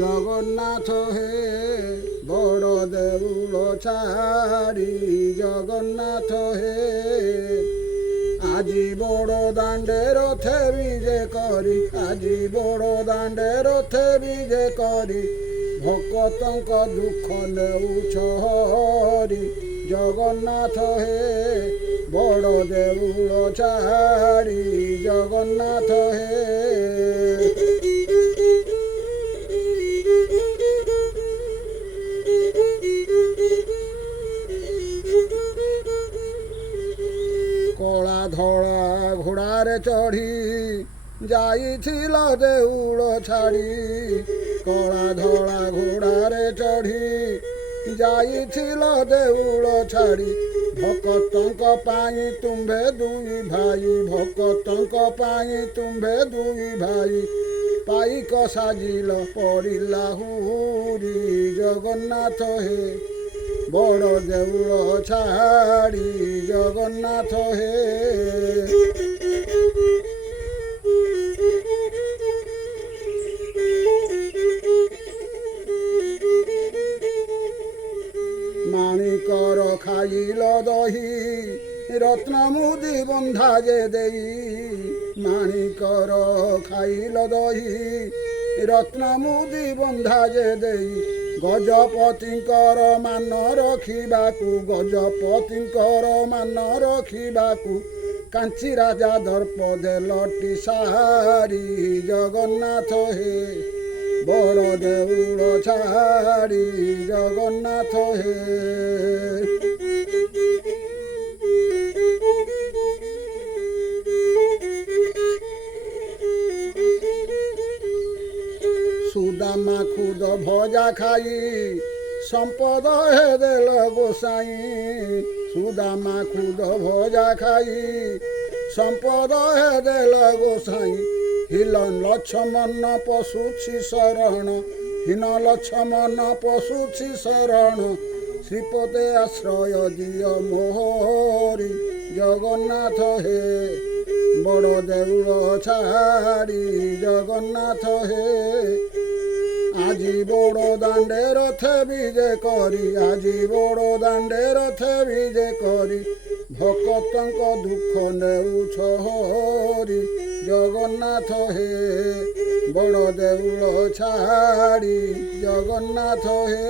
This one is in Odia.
ଜଗନ୍ନାଥ ହେ ବଡ଼ ଦେଉଳ ଛାଡ଼ି ଜଗନ୍ନାଥ ହେ ଆଜି ବଡ଼ ଦାଣ୍ଡେ ରଥେ ବିଜେ କରି ଆଜି ବଡ଼ ଦାଣ୍ଡେ ରଥେ ବିଜେ କରି ଭକ୍ତଙ୍କ ଦୁଃଖ ନେଉଛ ହରି ଜଗନ୍ନାଥ ହେ ବଡ଼ ଦେଉଳ ଛାଡ଼ି ଜଗନ୍ନାଥ ହେ କଳା ଧଳା ଘୋଡ଼ାରେ ଚଢ଼ି ଯାଇଥିଲ ଦେଉଳ ଛାଡ଼ି କଳା ଧଳା ଘୋଡ଼ାରେ ଚଢ଼ି ଯାଇଥିଲ ଦେଉଳ ଛାଡ଼ି ଭକ୍ତଙ୍କ ପାଇଁ ତୁମ୍ଭେ ଦୁଇ ଭାଇ ଭକ୍ତଙ୍କ ପାଇଁ ତୁମ୍ଭେ ଦୁଇ ଭାଇ ପାଇକ ସାଜିଲ ପଡ଼ିଲା ହୁରି ଜଗନ୍ନାଥ ହେ ବଡ଼ ଦେଉଳ ଛାଡ଼ି ଜଗନ୍ନାଥ ହେ ମାଣିକର ଖାଇଲ ଦହି ରତ୍ନ ମୁଦି ବନ୍ଧା ଯେ ଦେଇ ମାଣିକର ଖାଇଲ ଦହି ରତ୍ନ ମୁଦି ବନ୍ଧା ଯେ ଦେଇ ଗଜପତିଙ୍କର ମାନ ରଖିବାକୁ ଗଜପତିଙ୍କର ମାନ ରଖିବାକୁ କାଞ୍ଚି ରାଜା ଦର୍ପ ଦେଲଟି ସାରି ଜଗନ୍ନାଥ ହେ ବଡ଼ ଦେଉଳ ଛାଡ଼ି ଜଗନ୍ନାଥ ହେ ସୁଦାମା ଖୁଦ ଭଜା ଖାଇ ସମ୍ପଦ ହେ ଦେଲ ଗୋସାଇଁ ସୁଦାମା ଖୁଦ ଭଜା ଖାଇ ସମ୍ପଦ ହେ ଦେଲ ଗୋସାଇଁ ହୀନ ଲକ୍ଷ୍ମଣ ପଶୁଛି ଶରଣ ହୀନ ଲକ୍ଷ୍ମଣ ପଶୁଛି ଶରଣ ଶ୍ରୀପଦେ ଆଶ୍ରୟ ଦିଅ ମୋହରି ଜଗନ୍ନାଥ ହେ ବଡ଼ ଦେଉଳ ଛାଡ଼ି ଜଗନ୍ନାଥ ହେ ଆଜି ବଡ଼ ଦାଣ୍ଡେ ରଥେ ବିଜେ କରି ଆଜି ବଡ଼ ଦାଣ୍ଡେ ରଥେ ବିଜେ କରି ଭକ୍ତଙ୍କ ଦୁଃଖ ନେଉଛ ହରି ଜଗନ୍ନାଥ ହେ ବଡ଼ ଦେଉଳ ଛାଡ଼ି ଜଗନ୍ନାଥ ହେ।